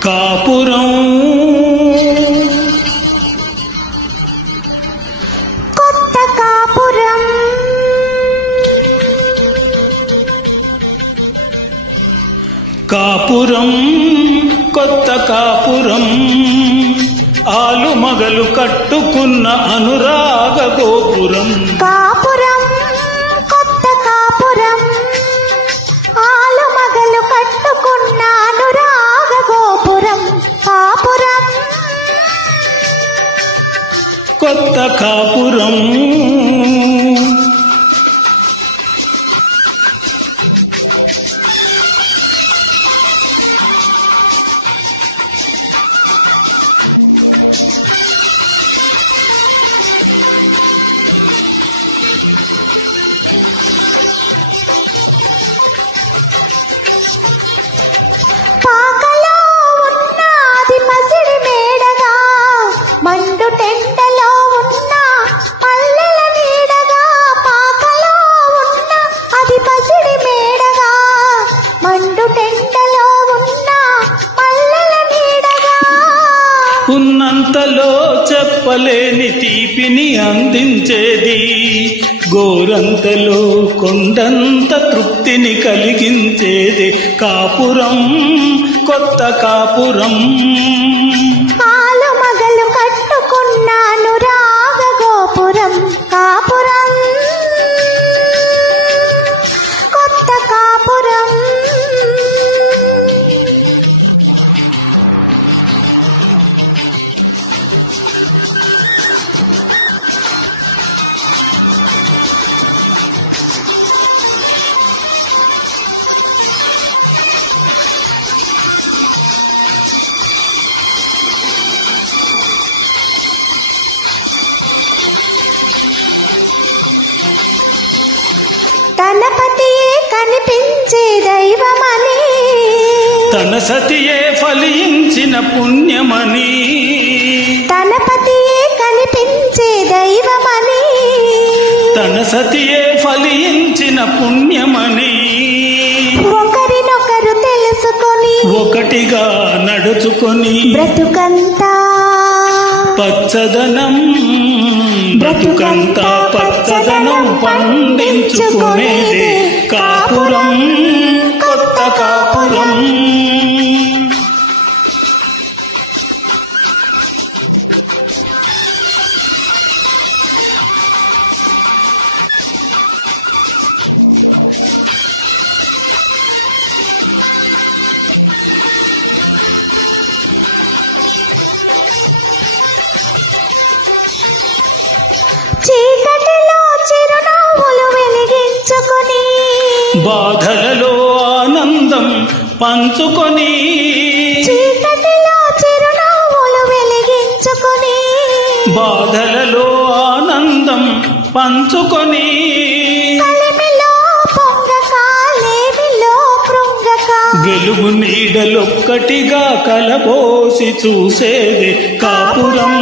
కాపురం కొత్త కాపురం కాపురం కొత్త కాపురం ఆలు మగలు కట్టుకున్న అనురాగ గోపురం కాపురం కొత్త కాపురం ఆలు మగలు కట్టుకున్న అనురాగ గోపురం కాపురం కొత్త కాపురం పాకలో ఉన్నది పసిడి మేడగా మండు టెండలో ఉన్న పల్లెల నీడగా పాకలో ఉన్న అది పసిడి మేడగా మండు టెండలో ఉన్న పల్లెల నీడగా ఉన్నంతలో చెప్పలేని తీపిని అందించేది గోరంతలో కొండంత తృప్తిని కలిగించేది కాపురం కొత్త కాపురం ఆలు మగలు కట్టుకున్న అనురాగ గోపురం కాపురం కొత్త కాపురం తన పతియే కనిపించే దైవమని తన సతియే ఫలించిన పుణ్యమని తన పతియే కనిపించే దైవమని తన సతియే ఫలించిన పుణ్యమని ఒకరినొకరు తెలుసుకొని ఒకటిగా నడుచుకొని బ్రతుకంతా పచ్చదనం బ్రతుకంతా పచ్చదనం పండించుకునేది కాపురం కొత్త కాపురం చీకటిలో చిరునవ్వులు వెలిగించుకొని బాధలలో ఆనందం పంచుకొని చీకటిలో చిరునవ్వులు వెలిగించుకొని బాధలలో ఆనందం పంచుకొని కలిమిలో పొంగక లేమిలో కృంగక వెలుగు నీడలొక్కటిగా కలబోసి చూసేది కాపురం